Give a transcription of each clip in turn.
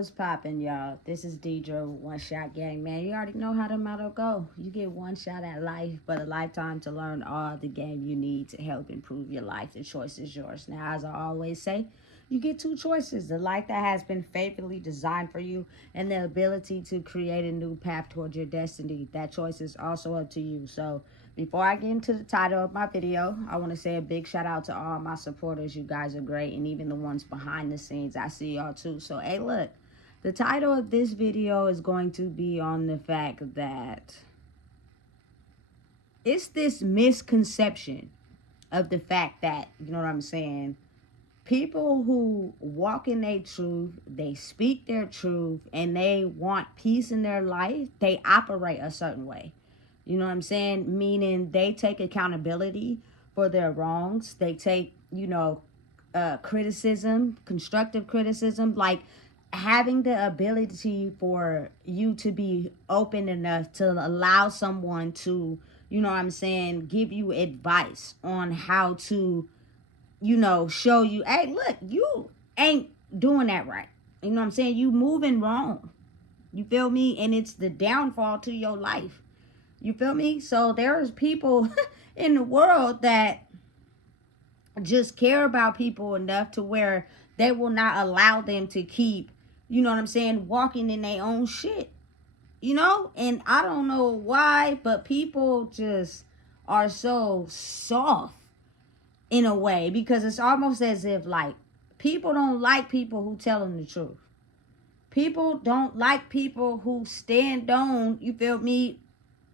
what's poppin', y'all? This is Deidre, One Shot Gang, man. You already know how the motto go. You get one shot at life, but a lifetime to learn all the game you need to help improve your life. The choice is yours. Now, as I always say, you get two choices: the life that has been faithfully designed for you, and the ability to create a new path towards your destiny. That choice is also up to you. So, before I get into the title of my video, I want to say a big shout out to all my supporters. You guys are great, and even the ones behind the scenes. I see y'all too. So, hey, look, the title of this video is going to be on the fact that it's this misconception of the fact that, you know what I'm saying, people who walk in their truth, they speak their truth, and they want peace in their life, they operate a certain way. You know what I'm saying? Meaning they take accountability for their wrongs. They take, criticism, constructive criticism, like having the ability for you to be open enough to allow someone to, you know what I'm saying, give you advice on how to, show you, hey, look, you ain't doing that right. You know what I'm saying? You moving wrong. You feel me? And it's the downfall to your life. You feel me? So there's people in the world that just care about people enough to where they will not allow them to keep, you know what I'm saying, walking in their own shit. And I don't know why, but people just are so soft in a way, because it's almost as if like people don't like people who tell them the truth. People don't like people who stand on, you feel me,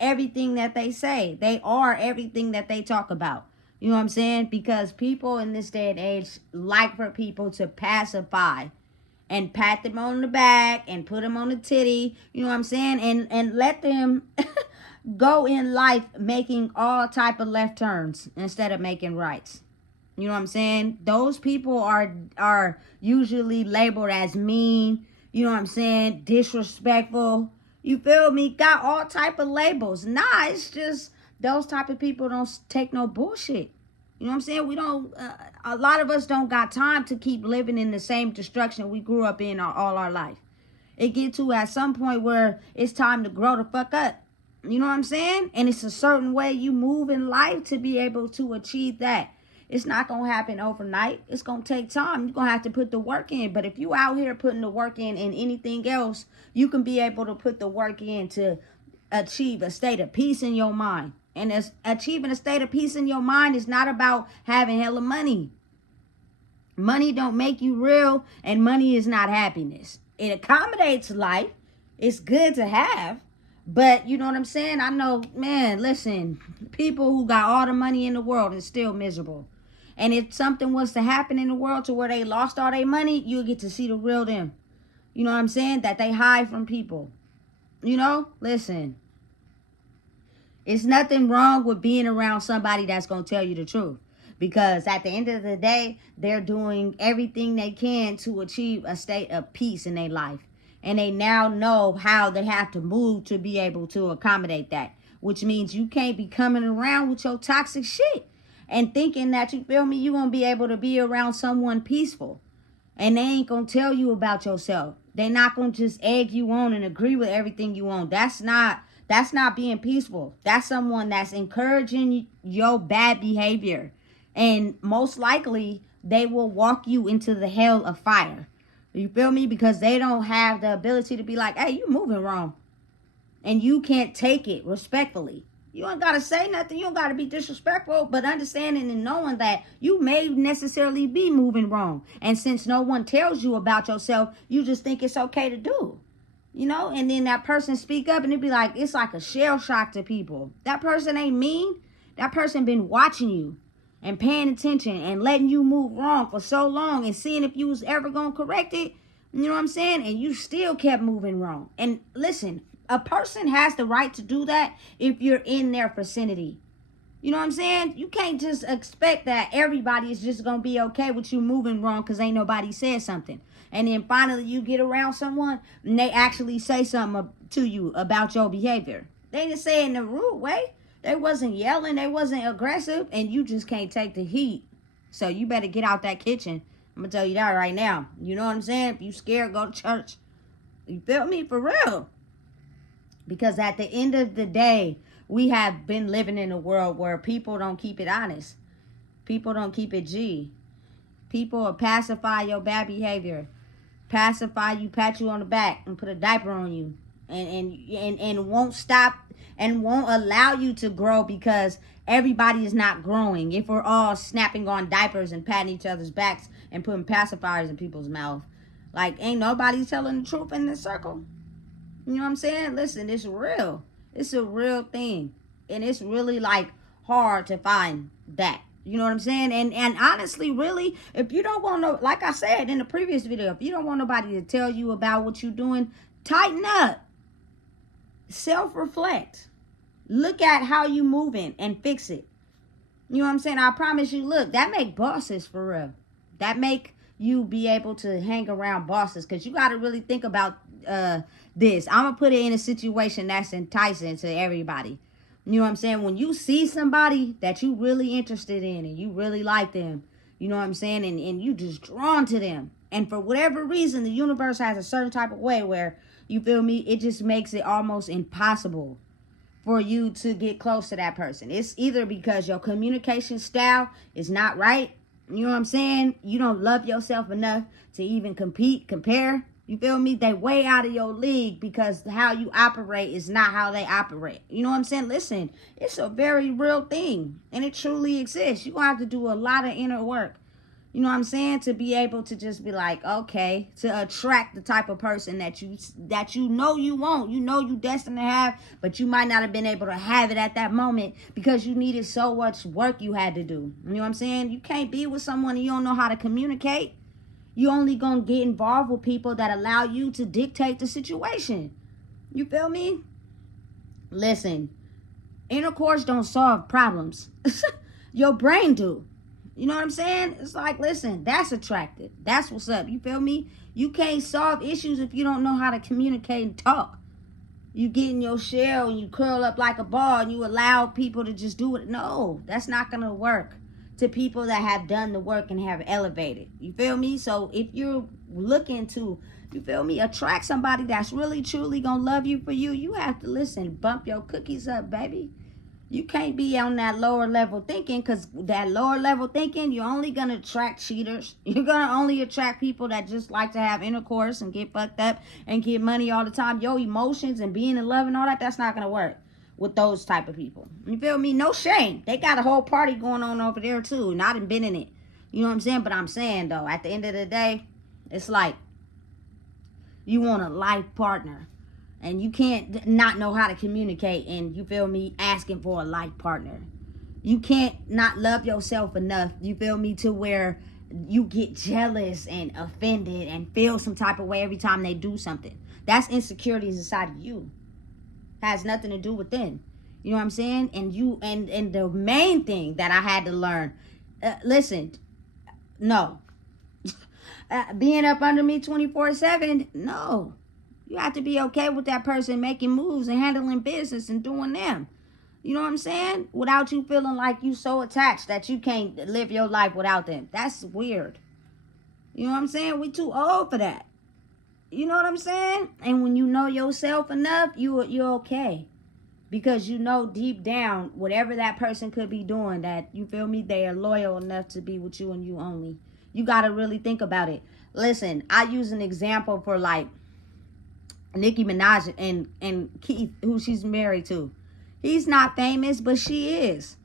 everything that they say. They are everything that they talk about. You know what I'm saying? Because people in this day and age like for people to pacify and pat them on the back and put them on the titty. You know what I'm saying? And let them go in life making all type of left turns instead of making rights. You know what I'm saying? Those people are usually labeled as mean, you know what I'm saying, disrespectful. You feel me? Got all type of labels. Nah, it's just those type of people don't take no bullshit. You know what I'm saying? We don't, a lot of us don't got time to keep living in the same destruction we grew up in all our life. It get to at some point where it's time to grow the fuck up. You know what I'm saying? And it's a certain way you move in life to be able to achieve that. It's not going to happen overnight. It's going to take time. You're going to have to put the work in. But if you out here putting the work in anything else, you can be able to put the work in to achieve a state of peace in your mind. And as achieving a state of peace in your mind is not about having hella money. Money don't make you real, and money is not happiness. It accommodates life. It's good to have. But you know what I'm saying? I know, man, listen, people who got all the money in the world is still miserable. And if something was to happen in the world to where they lost all their money, you'll get to see the real them. You know what I'm saying? That they hide from people. Listen. It's nothing wrong with being around somebody that's going to tell you the truth. Because at the end of the day, they're doing everything they can to achieve a state of peace in their life. And they now know how they have to move to be able to accommodate that. Which means you can't be coming around with your toxic shit and thinking that, you feel me, you're going to be able to be around someone peaceful. And they ain't going to tell you about yourself. They're not going to just egg you on and agree with everything you want. That's not being peaceful. That's someone that's encouraging your bad behavior. And most likely, they will walk you into the hell of fire. You feel me? Because they don't have the ability to be like, hey, you moving wrong. And you can't take it respectfully. You ain't got to say nothing. You don't got to be disrespectful. But understanding and knowing that you may necessarily be moving wrong. And since no one tells you about yourself, you just think it's okay to do. And then that person speak up and it be like, it's like a shell shock to people. That person ain't mean. That person been watching you and paying attention and letting you move wrong for so long and seeing if you was ever going to correct it. You know what I'm saying? And you still kept moving wrong. And listen, a person has the right to do that if you're in their vicinity. You know what I'm saying? You can't just expect that everybody is just going to be okay with you moving wrong because ain't nobody said something. And then finally you get around someone and they actually say something to you about your behavior. They didn't say it in a rude way. They wasn't yelling. They wasn't aggressive. And you just can't take the heat. So you better get out that kitchen. I'm going to tell you that right now. You know what I'm saying? If you scared, go to church. You feel me? For real. Because at the end of the day, we have been living in a world where people don't keep it honest. People don't keep it G. People will pacify your bad behavior. Pacify you, pat you on the back, and put a diaper on you. And won't stop and won't allow you to grow because everybody is not growing. If we're all snapping on diapers and patting each other's backs and putting pacifiers in people's mouth. Like, ain't nobody telling the truth in this circle. You know what I'm saying? Listen, it's real. It's a real thing. And it's really like hard to find that. You know what I'm saying? And honestly, really, if you don't want to, like I said in the previous video, if you don't want nobody to tell you about what you're doing, tighten up. Self-reflect. Look at how you moving and fix it. You know what I'm saying? I promise you, look, that make bosses for real. That make you be able to hang around bosses, because you got to really think about this. I'm going to put it in a situation that's enticing to everybody. You know what I'm saying? When you see somebody that you really interested in and you really like them, you know what I'm saying? And you just drawn to them. And for whatever reason, the universe has a certain type of way where, you feel me, it just makes it almost impossible for you to get close to that person. It's either because your communication style is not right. You know what I'm saying? You don't love yourself enough to even compare. You feel me? They way out of your league because how you operate is not how they operate. You know what I'm saying? Listen, it's a very real thing. And it truly exists. You're going to have to do a lot of inner work. You know what I'm saying? To be able to just be like, okay, to attract the type of person that you know you want. You know you destined to have, but you might not have been able to have it at that moment because you needed so much work you had to do. You know what I'm saying? You can't be with someone and you don't know how to communicate. You only gonna get involved with people that allow you to dictate the situation. You feel me? Listen, intercourse don't solve problems. Your brain do. You know what I'm saying? It's like, listen, that's attractive. That's what's up. You feel me? You can't solve issues if you don't know how to communicate and talk. You get in your shell and you curl up like a ball and you allow people to just do it. No, that's not gonna work. To people that have done the work and have elevated. You feel me? So if you're looking to, you feel me, attract somebody that's really truly gonna love you for you, you have to listen, bump your cookies up, baby. You can't be on that lower level thinking, because that lower level thinking, you're only gonna attract cheaters. You're gonna only attract people that just like to have intercourse and get fucked up and get money all the time. Your emotions and being in love and all that, that's not gonna work with those type of people. You feel me? No shame. They got a whole party going on over there too. And I done been in it. You know what I'm saying? But I'm saying though, at the end of the day, it's like you want a life partner. And you can't not know how to communicate and, you feel me, asking for a life partner. You can't not love yourself enough, you feel me, to where you get jealous and offended and feel some type of way every time they do something. That's insecurities inside of you. Has nothing to do with them. You know what I'm saying? And the main thing that I had to learn, listen, no. Being up under me 24/7, no. You have to be okay with that person making moves and handling business and doing them. You know what I'm saying? Without you feeling like you so attached that you can't live your life without them. That's weird. You know what I'm saying? We too old for that. You know what I'm saying? And when you know yourself enough, you're okay. Because you know deep down, whatever that person could be doing, that, you feel me, they are loyal enough to be with you and you only. You got to really think about it. Listen, I use an example for like Nicki Minaj and Keith, who she's married to. He's not famous, but she is.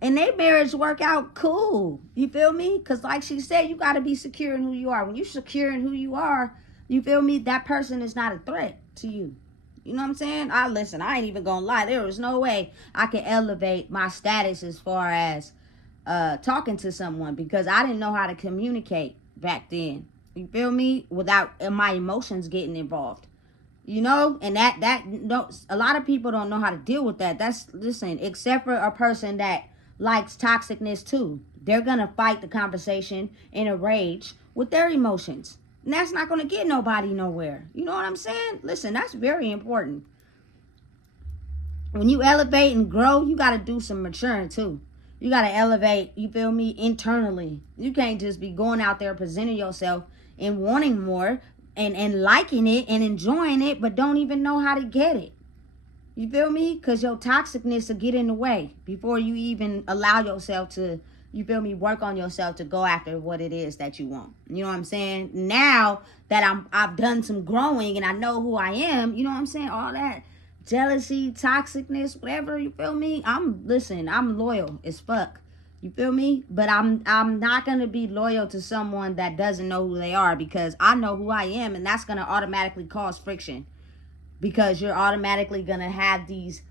And their marriage work out cool. You feel me? Because like she said, you got to be secure in who you are. When you're secure in who you are, you feel me, that person is not a threat to you. You know what I'm saying? Listen, I ain't even gonna lie. There was no way I could elevate my status as far as talking to someone, because I didn't know how to communicate back then. You feel me? Without my emotions getting involved. You know, and that no, a lot of people don't know how to deal with that. Listen, except for a person that likes toxicness too. They're gonna fight the conversation in a rage with their emotions. And that's not going to get nobody nowhere. You know what I'm saying? Listen, that's very important. When you elevate and grow, you got to do some maturing too. You got to elevate, you feel me, internally. You can't just be going out there presenting yourself and wanting more and liking it and enjoying it, but don't even know how to get it. You feel me? Because your toxicness will get in the way before you even allow yourself to, you feel me, work on yourself to go after what it is that you want. You know what I'm saying? Now that I've done some growing and I know who I am, you know what I'm saying? All that jealousy, toxicness, whatever, you feel me? I'm loyal as fuck. You feel me? But I'm not gonna be loyal to someone that doesn't know who they are, because I know who I am, and that's gonna automatically cause friction, because you're automatically going to have these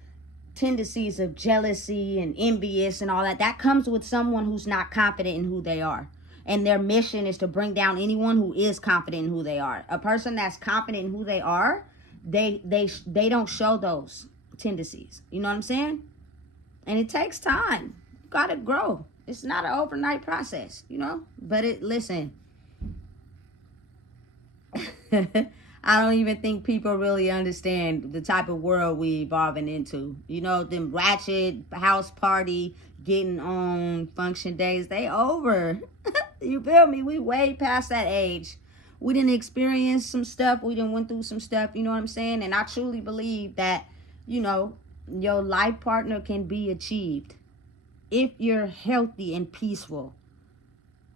tendencies of jealousy and envious and all that. That comes with someone who's not confident in who they are. And their mission is to bring down anyone who is confident in who they are. A person that's confident in who they are, they don't show those tendencies. You know what I'm saying? And it takes time. You got to grow. It's not an overnight process, you know? But listen. I don't even think people really understand the type of world we evolving into. You know, them ratchet house party, getting on function days, they over. You feel me? We way past that age. We didn't experience some stuff. We didn't went through some stuff. You know what I'm saying? And I truly believe that, you know, your life partner can be achieved if you're healthy and peaceful,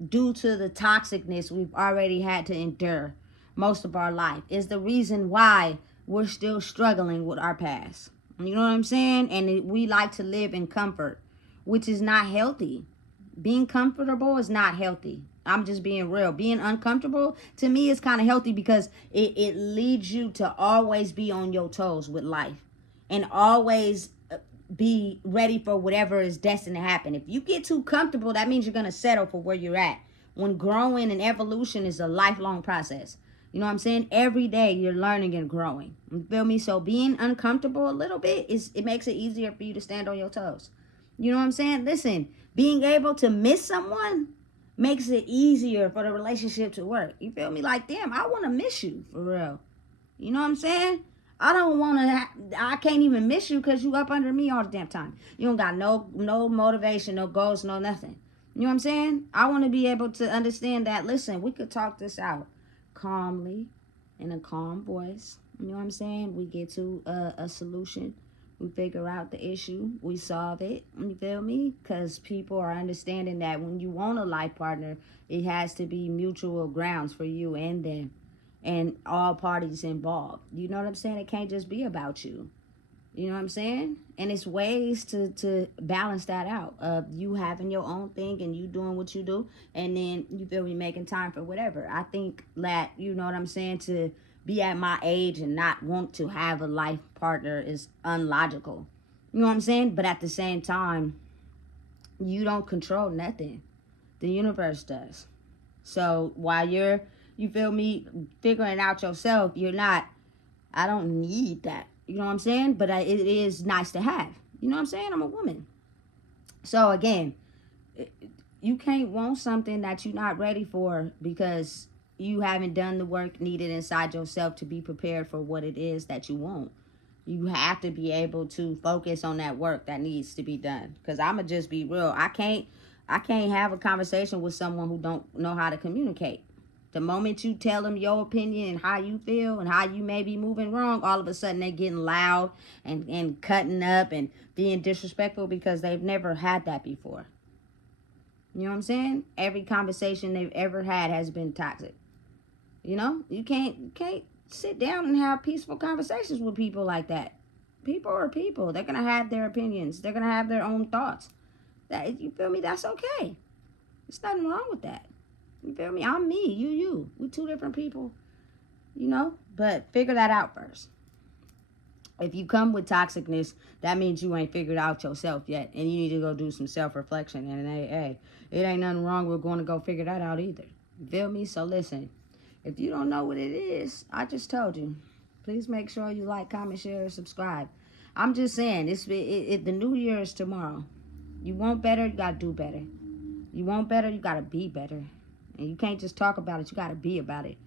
due to the toxicness we've already had to endure most of our life. Is the reason why we're still struggling with our past. You know what I'm saying? And we like to live in comfort, which is not healthy. Being comfortable is not healthy. I'm just being real. Being uncomfortable, to me, is kind of healthy, because it leads you to always be on your toes with life and always be ready for whatever is destined to happen. If you get too comfortable, that means you're going to settle for where you're at. When growing and evolution is a lifelong process. You know what I'm saying? Every day you're learning and growing. You feel me? So being uncomfortable a little bit, it makes it easier for you to stand on your toes. You know what I'm saying? Listen, being able to miss someone makes it easier for the relationship to work. You feel me? Like, damn, I want to miss you for real. You know what I'm saying? I don't want to, I can't even miss you because you up under me all the damn time. You don't got no motivation, no goals, no nothing. You know what I'm saying? I want to be able to understand that, listen, we could talk this out calmly, in a calm voice. You know what I'm saying? We get to a solution. We figure out the issue. We solve it. You feel me? Because people are understanding that when you want a life partner, it has to be mutual grounds for you and them and all parties involved. You know what I'm saying? It can't just be about you. You know what I'm saying? And it's ways to balance that out of you having your own thing and you doing what you do, and then you feel me, making time for whatever. I think that, you know what I'm saying, to be at my age and not want to have a life partner is unlogical. You know what I'm saying? But at the same time, you don't control nothing. The universe does. So while you feel me, figuring out yourself, you're not, I don't need that. You know what I'm saying? But it is nice to have. You know what I'm saying? I'm a woman. So again, you can't want something that you're not ready for because you haven't done the work needed inside yourself to be prepared for what it is that you want. You have to be able to focus on that work that needs to be done. Because I'ma just be real. I can't have a conversation with someone who don't know how to communicate. The moment you tell them your opinion and how you feel and how you may be moving wrong, all of a sudden they're getting loud and cutting up and being disrespectful because they've never had that before. You know what I'm saying? Every conversation they've ever had has been toxic. You know? You can't sit down and have peaceful conversations with people like that. People are people. They're going to have their opinions. They're going to have their own thoughts. That, you feel me? That's okay. There's nothing wrong with that. You feel me? I'm me, you. We two different people, you know? But figure that out first. If you come with toxicness, that means you ain't figured out yourself yet. And you need to go do some self-reflection. And hey, it ain't nothing wrong with going to go figure that out either. You feel me? So listen, if you don't know what it is, I just told you. Please make sure you like, comment, share, and subscribe. I'm just saying, the new year is tomorrow. You want better, you got to do better. You want better, you got to be better. And you can't just talk about it. You got to be about it.